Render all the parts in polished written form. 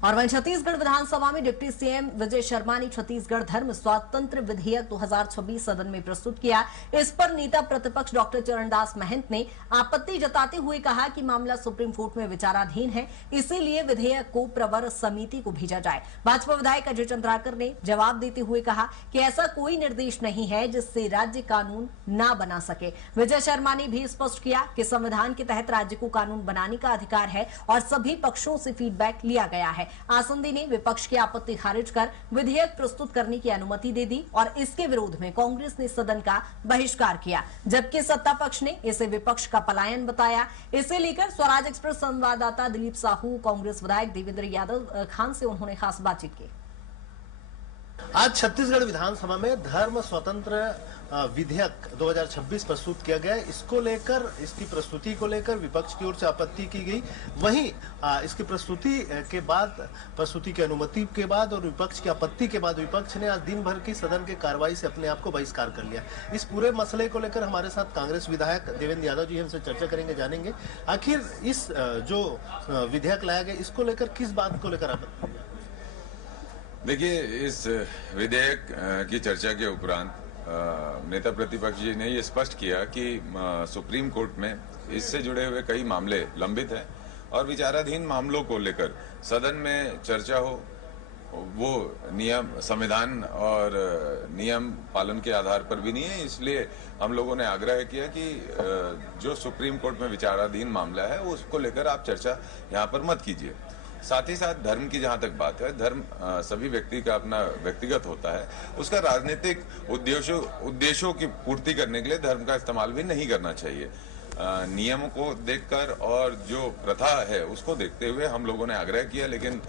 और वहीं छत्तीसगढ़ विधानसभा में डिप्टी सीएम विजय शर्मा ने छत्तीसगढ़ धर्म स्वातंत्र विधेयक 2026 सदन में प्रस्तुत किया। इस पर नेता प्रतिपक्ष डॉक्टर चरणदास महंत ने आपत्ति जताते हुए कहा कि मामला सुप्रीम कोर्ट में विचाराधीन है, इसीलिए विधेयक को प्रवर समिति को भेजा जाए। भाजपा विधायक अजय चंद्राकर ने जवाब देते हुए कहा कि ऐसा कोई निर्देश नहीं है जिससे राज्य कानून न बना सके। विजय शर्मा ने भी स्पष्ट किया कि संविधान के तहत राज्य को कानून बनाने का अधिकार है और सभी पक्षों से फीडबैक लिया गया है। आसंदी ने विपक्ष की आपत्ति खारिज कर विधेयक प्रस्तुत करने की अनुमति दे दी और इसके विरोध में कांग्रेस ने सदन का बहिष्कार किया, जबकि सत्ता पक्ष ने इसे विपक्ष का पलायन बताया। इसे लेकर स्वराज एक्सप्रेस संवाददाता दिलीप साहू, कांग्रेस विधायक देवेंद्र यादव खान से उन्होंने खास बातचीत की। आज छत्तीसगढ़ विधानसभा में धर्म स्वतंत्र विधेयक 2026 प्रस्तुत किया गया। इसको लेकर, इसकी प्रस्तुति को लेकर विपक्ष की ओर से आपत्ति की गई। वहीं इसकी प्रस्तुति के बाद, प्रस्तुति की अनुमति के बाद और विपक्ष की आपत्ति के बाद विपक्ष ने आज दिन भर की सदन की कार्रवाई से अपने आप को बहिष्कार कर लिया। इस पूरे मसले को लेकर हमारे साथ कांग्रेस विधायक देवेंद्र यादव जी हमसे चर्चा करेंगे, जानेंगे आखिर इस जो विधेयक लाया गया इसको लेकर किस बात को लेकर आपत्ति। देखिए, इस विधेयक की चर्चा के उपरांत नेता प्रतिपक्ष जी ने ये स्पष्ट किया कि सुप्रीम कोर्ट में इससे जुड़े हुए कई मामले लंबित हैं और विचाराधीन मामलों को लेकर सदन में चर्चा हो, वो नियम, संविधान और नियम पालन के आधार पर भी नहीं है। इसलिए हम लोगों ने आग्रह किया कि जो सुप्रीम कोर्ट में विचाराधीन मामला है उसको लेकर आप चर्चा यहाँ पर मत कीजिए। साथ ही साथ धर्म की जहां तक बात है, धर्म सभी व्यक्ति का अपना व्यक्तिगत होता है, उसका राजनीतिक उद्देश्यों की पूर्ति करने के लिए धर्म का इस्तेमाल भी नहीं करना चाहिए। नियमों को देखकर और जो प्रथा है उसको देखते हुए हम लोगों ने आग्रह किया, लेकिन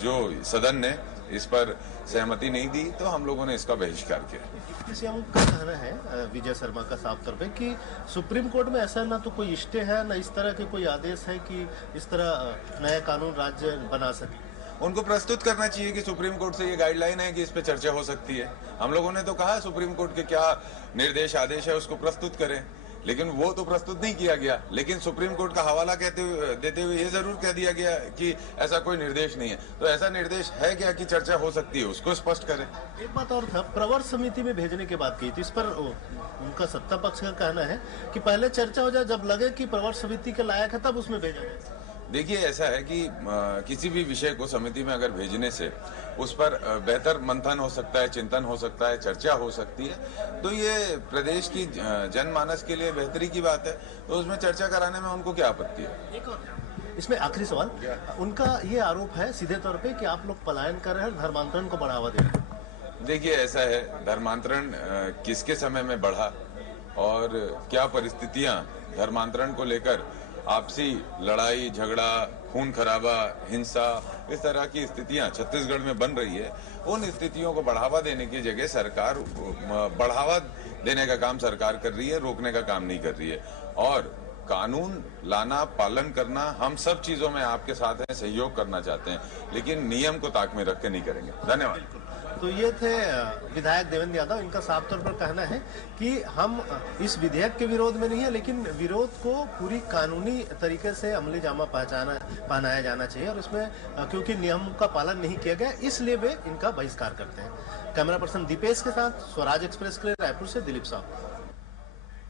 जो सदन ने इस पर सहमति नहीं दी तो हम लोगों ने इसका बहिष्कार किया। सीएम का कहना है, विजय शर्मा का साफ तौर पे, कि सुप्रीम कोर्ट में ऐसा ना तो कोई स्टे है ना इस तरह के कोई आदेश है कि इस तरह नया कानून राज्य बना सके। उनको प्रस्तुत करना चाहिए कि सुप्रीम कोर्ट से ये गाइडलाइन है कि इस पे चर्चा हो सकती है। हम लोगों ने तो कहा सुप्रीम कोर्ट के क्या निर्देश आदेश है उसको प्रस्तुत करें, लेकिन वो तो प्रस्तुत नहीं किया गया। लेकिन सुप्रीम कोर्ट का हवाला देते हुए ये जरूर कह दिया गया कि ऐसा कोई निर्देश नहीं है। तो ऐसा निर्देश है क्या कि चर्चा हो सकती है, उसको स्पष्ट करें। एक बात और था, प्रवर समिति में भेजने की बात की थी, इस पर उनका सत्ता पक्ष का कहना है कि पहले चर्चा हो जाए, जब लगे कि प्रवर समिति के लायक है तब उसमें भेजा जाए। देखिए, ऐसा है कि किसी भी विषय को समिति में अगर भेजने से उस पर बेहतर मंथन हो सकता है, चिंतन हो सकता है, चर्चा हो सकती है, तो ये प्रदेश की जनमानस के लिए बेहतरी की बात है। तो उसमें चर्चा कराने में उनको क्या आपत्ति है। इसमें आखिरी सवाल, उनका ये आरोप है सीधे तौर पे कि आप लोग पलायन कर रहे हैं, धर्मांतरण को बढ़ावा दे रहे हैं। देखिए, ऐसा है, धर्मांतरण किसके समय में बढ़ा और क्या परिस्थितियां धर्मांतरण को लेकर आपसी लड़ाई झगड़ा, खून खराबा, हिंसा, इस तरह की स्थितियां छत्तीसगढ़ में बन रही है, उन स्थितियों को बढ़ावा देने की जगह सरकार बढ़ावा देने का काम सरकार कर रही है, रोकने का काम नहीं कर रही है। और कानून लाना, पालन करना, हम सब चीजों में आपके साथ हैं, सहयोग करना चाहते हैं, लेकिन नियम को ताक में रख के नहीं करेंगे। धन्यवाद। तो ये थे विधायक देवेंद्र यादव। इनका साफ तौर पर कहना है कि हम इस विधेयक के विरोध में नहीं है, लेकिन विरोध को पूरी कानूनी तरीके से अमली जामा पहनाया जाना चाहिए और इसमें क्योंकि नियम का पालन नहीं किया गया, इसलिए वे इनका बहिष्कार करते हैं। कैमरा पर्सन दीपेश के साथ स्वराज एक्सप्रेस के लिए रायपुर से दिलीप साहू।